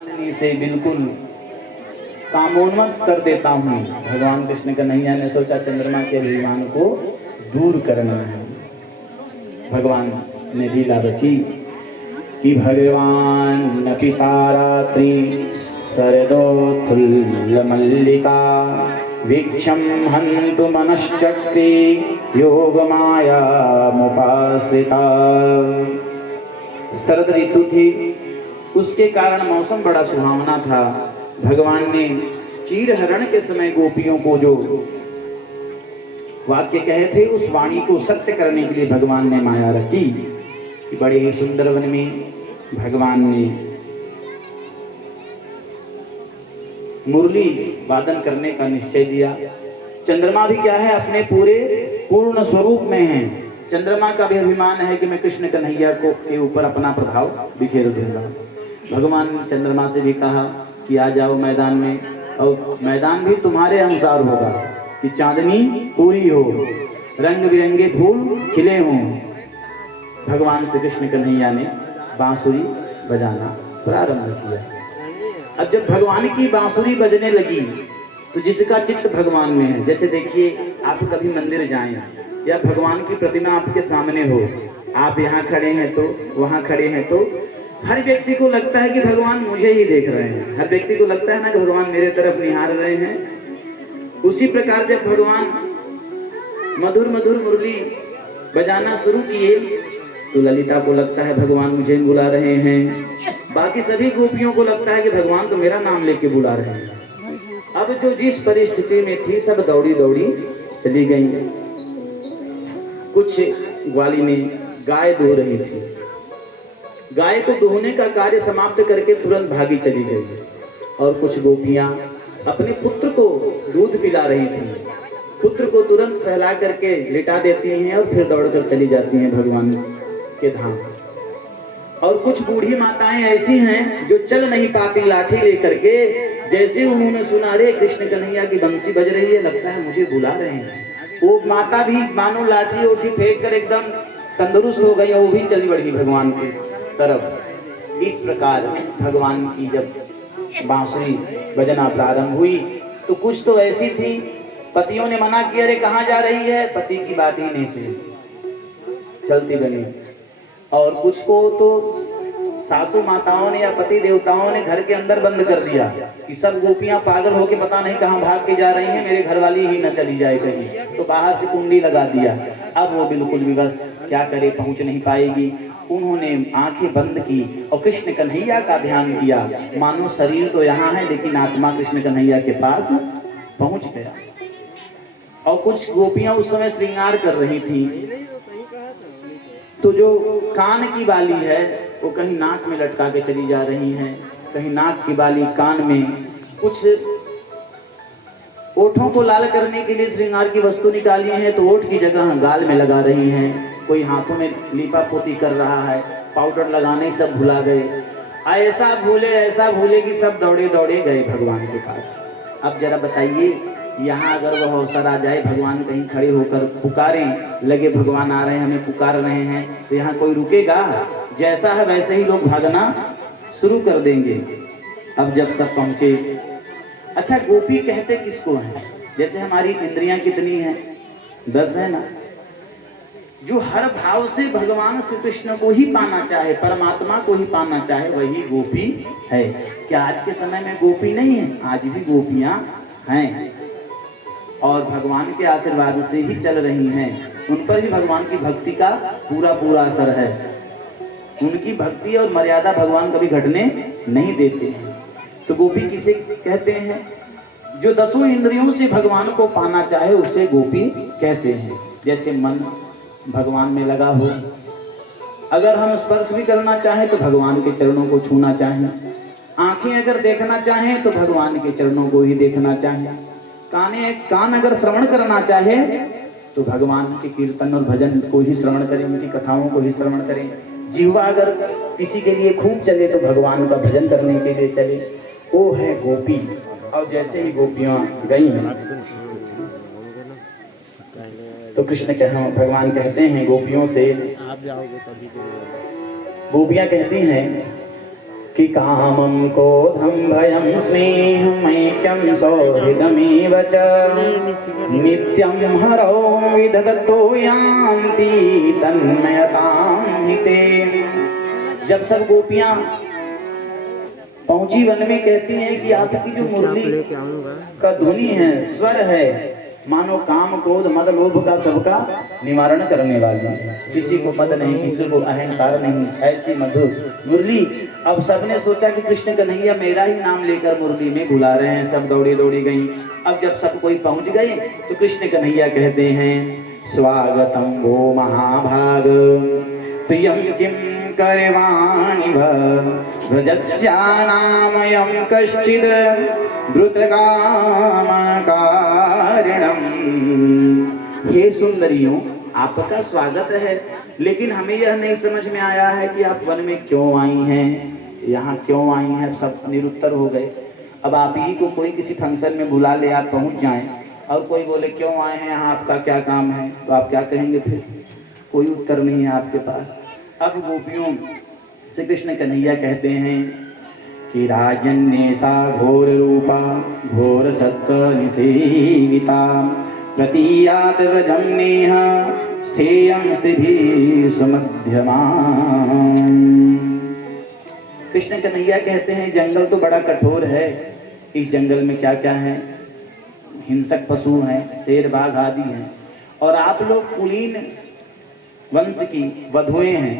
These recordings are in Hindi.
से बिल्कुल कामोन्मत्त कर देता हूँ। भगवान कृष्ण कन्हैया ने सोचा चंद्रमा के अभिमान को दूर करना है। भगवान ने लीला रची कि भगवान न पिता रात्रि शरदोत्फुल्ल मल्लिका वीक्षम हन्तु मनश्चक्रे योग माया मुपाश्रिता। शरद ऋतु थी, उसके कारण मौसम बड़ा सुहावना था। भगवान ने चीर हरण के समय गोपियों को जो वाक्य कहे थे उस वाणी को सत्य करने के लिए भगवान ने माया रची कि बड़े ही सुंदर वन में भगवान ने मुरली वादन करने का निश्चय दिया। चंद्रमा भी क्या है, अपने पूरे पूर्ण स्वरूप में है। चंद्रमा का भी अभिमान है कि मैं कृष्ण कन्हैया को के ऊपर अपना प्रभाव बिखेर दूंगा। भगवान ने चंद्रमा से भी कहा कि आ जाओ मैदान में, और मैदान भी तुम्हारे अनुसार होगा कि चांदनी पूरी हो, रंग बिरंगे फूल खिले हों। भगवान श्री कृष्ण कन्हैया ने बांसुरी बजाना प्रारंभ किया। अब जब भगवान की बांसुरी बजने लगी तो जिसका चित्त भगवान में है, जैसे देखिए आप कभी मंदिर जाएं या भगवान की प्रतिमा आपके सामने हो, आप यहाँ खड़े हैं तो वहाँ खड़े हैं तो हर व्यक्ति को लगता है कि भगवान मुझे ही देख रहे हैं। हर व्यक्ति को लगता है ना कि भगवान मेरे तरफ निहार रहे हैं। उसी प्रकार जब भगवान मधुर मधुर मुरली बजाना शुरू किए तो ललिता को लगता है भगवान मुझे बुला रहे हैं। बाकी सभी गोपियों को लगता है कि भगवान तो मेरा नाम लेके बुला रहे हैं। अब जो जिस परिस्थिति में थी सब दौड़ी दौड़ी चली गई। कुछ ग्वालिनी गाय दो रही थी, गाय को दोहने का कार्य समाप्त करके तुरंत भागी चली गई। और कुछ गोपियां अपने पुत्र को दूध पिला रही थी, पुत्र को तुरंत सहला करके लिटा देती हैं और फिर दौड़कर चली जाती हैं भगवान के धाम। और कुछ बूढ़ी माताएं ऐसी हैं जो चल नहीं पाती लाठी लेकर के, जैसे उन्होंने सुना रे कृष्ण कन्हैया की बंसी बज रही है, लगता है मुझे बुला रहे हैं, वो माता भी मानो लाठी उठी फेंक कर एकदम तंदुरुस्त हो गई, वो भी चली बढ़ी भगवान की तरफ। इस प्रकार भगवान की जब बांसुरी बजना प्रारंभ हुई तो कुछ तो ऐसी थी, पतियों ने मना किया, अरे कहाँ जा रही है, पति की बात ही नहीं सुनी, चलती बनी। और कुछ को तो सासू माताओं ने या पति देवताओं ने घर के अंदर बंद कर दिया कि सब गोपियां पागल होके पता नहीं कहां भाग के जा रही हैं, मेरे घरवाली ही न चली जाए कहीं, तो बाहर से कुंडी लगा दिया। अब वो बिल्कुल विवश, क्या करे, पहुंच नहीं पाएगी। उन्होंने आंखें बंद की और कृष्ण कन्हैया का ध्यान किया, मानो शरीर तो यहाँ है लेकिन आत्मा कृष्ण कन्हैया के पास पहुंच गया। और कुछ गोपियां उस समय श्रृंगार कर रही थी, तो जो कान की बाली है वो कहीं नाक में लटका के चली जा रही हैं, कहीं नाक की बाली कान में, कुछ ओठों को लाल करने के लिए श्रृंगार की वस्तु निकाली है तो ओठ की जगह गाल में लगा रही हैं, कोई हाथों में लीपा पोती कर रहा है, पाउडर लगाने सब भुला गए। ऐसा भूले कि सब दौड़े दौड़े गए भगवान के पास। अब जरा बताइए, यहाँ अगर वह अवसर आ जाए, भगवान कहीं खड़े होकर पुकारें लगे, भगवान आ रहे हैं हमें पुकार रहे हैं, तो यहाँ कोई रुकेगा? जैसा है वैसे ही लोग भागना शुरू कर देंगे। अब जब सब पहुंचे, अच्छा गोपी कहते किसको हैं? जैसे हमारी इंद्रियां कितनी हैं? 10 है ना। जो हर भाव से भगवान श्री कृष्ण को ही पाना चाहे, परमात्मा को ही पाना चाहे, वही गोपी है। क्या आज के समय में गोपी नहीं है? आज भी गोपियां हैं और भगवान के आशीर्वाद से ही चल रही हैं। उन पर ही भगवान की भक्ति का पूरा पूरा असर है। उनकी भक्ति और मर्यादा भगवान कभी घटने नहीं देते हैं। तो गोपी किसे कहते हैं? जो 10 इंद्रियों से भगवान को पाना चाहे उसे गोपी कहते हैं। जैसे मन भगवान में लगा हो, अगर हम स्पर्श भी करना चाहें तो भगवान के चरणों को छूना चाहें, आंखें अगर देखना चाहें तो भगवान के चरणों को ही देखना चाहें, कान अगर श्रवण करना चाहे तो भगवान के कीर्तन और भजन को ही श्रवण करें, उनकी कथाओं को ही श्रवण करें। जीवा अगर किसी के लिए खूब चले तो भगवान का भजन करने के लिए चले, वो है गोपी। और जैसे ही गोपियां गई हैं तो भगवान कहते हैं गोपियों से, गोपियां कहती हैं कि कामं क्रोधं भयं स्नेहमैक्यं सौहृदमेव च नित्यं हरौ विदधतो यान्ति तन्मयतां हिते। जब सब गोपियां पहुंची वन में कहती हैं कि आपकी जो मुरली का ध्वनि है, स्वर है, मानो काम क्रोध मद लोभ का सबका निवारण करने वाली है। किसी को मद नहीं, किसी को अहंकार नहीं, ऐसी मधुर मुरली। अब सबने सोचा कि कृष्ण कन्हैया मेरा ही नाम लेकर मुरली में बुला रहे हैं, सब दौड़ी दौड़ी गई। अब जब सब कोई पहुंच गए तो कृष्ण कन्हैया कहते हैं स्वागतम वो महाभाग प्रियम किम करवाणि व्रजस्यानामयं कश्चिद द्रुतकामकारिणम्। हे सुंदरियों, आपका स्वागत है, लेकिन हमें यह नहीं समझ में आया है कि आप वन में क्यों आई हैं, यहाँ क्यों आई हैं। सब निरुत्तर हो गए। अब आप ही को कोई किसी फंक्शन में बुला ले, आप पहुँच जाएं और कोई बोले क्यों आए हैं यहाँ, आपका क्या काम है, तो आप क्या कहेंगे फिर? कोई उत्तर नहीं है आपके पास। अब गोपियों से कृष्ण कन्हैया कहते हैं कि राजन्ये सा घोर रूपा घोर सत्व निसेविता प्रतीयात व्रजं नेह स्थेयं स्थिभिः सुमध्यमा। कृष्ण कन्हैया कहते हैं जंगल तो बड़ा कठोर है, इस जंगल में क्या क्या है, हिंसक पशु हैं, शेर बाघ आदि हैं, और आप लोग कुलीन वंश की वधुएं हैं,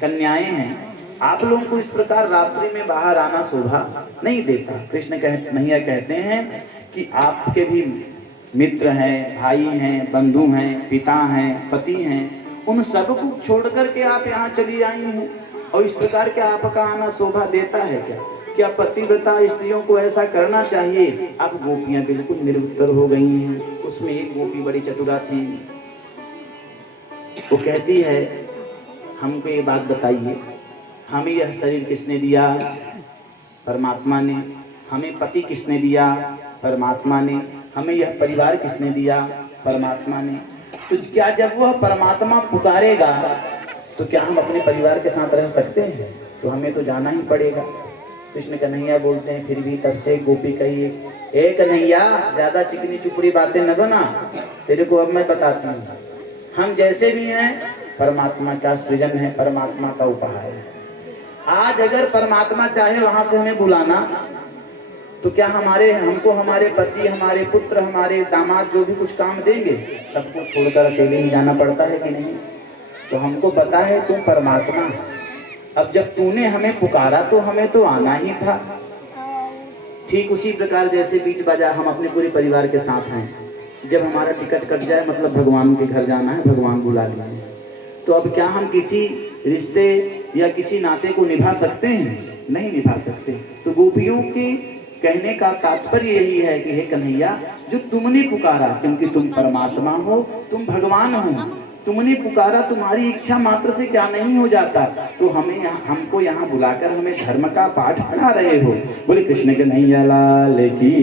कन्याएं हैं, आप लोगों को इस प्रकार रात्रि में बाहर आना शोभा नहीं देता। कृष्ण कन्हैया कहते हैं कि आपके भी मित्र हैं, भाई हैं, बंधु हैं, पिता हैं, पति हैं, उन सबको छोड़ करके आप यहाँ चली आई हैं, और इस प्रकार के आपका आना शोभा देता है क्या? क्या पतिव्रता स्त्रियों को ऐसा करना चाहिए? अब गोपियां बिल्कुल निरुत्तर हो गई हैं। उसमें एक गोपी बड़ी चतुरा थी, वो कहती है हमको ये बात बताइए, हमें यह शरीर किसने दिया? परमात्मा ने। हमें पति किसने दिया? परमात्मा ने। हमें यह परिवार किसने दिया? परमात्मा ने। तो क्या जब वह परमात्मा पुकारेगा तो क्या हम अपने परिवार के साथ रह सकते हैं? तो हमें तो जाना ही पड़ेगा। कृष्ण कन्हैया बोलते हैं फिर भी तब से गोपी कही, ए कन्हैया ज्यादा चिकनी चुपड़ी बातें न बना, तेरे को अब मैं बताती हूँ, हम जैसे भी हैं परमात्मा का सृजन है, परमात्मा का उपहार है। आज अगर परमात्मा चाहे वहां से हमें बुलाना तो क्या हमको हमारे पति, हमारे पुत्र, हमारे दामाद जो भी कुछ काम देंगे सबको छोड़कर अकेले ही जाना पड़ता है कि नहीं? तो हमको पता है तुम परमात्मा है। अब जब तूने हमें पुकारा तो हमें तो आना ही था। ठीक उसी प्रकार जैसे बीच बाजार हम अपने पूरे परिवार के साथ हैं, जब हमारा टिकट कट जाए मतलब भगवान के घर जाना है, भगवान बुला लिया, तो अब क्या हम किसी रिश्ते या किसी नाते को निभा सकते हैं? नहीं निभा सकते। तो गोपियों के कहने का तात्पर्य यही है कि हे कन्हैया, जो तुमने पुकारा, क्योंकि तुम परमात्मा हो, तुम भगवान हो, तुमने पुकारा, तुम्हारी इच्छा मात्र से क्या नहीं हो जाता, तो हमको यहाँ बुलाकर हमें धर्म का पाठ पढ़ा रहे हो। बोले कृष्ण कन्हैया लाल की।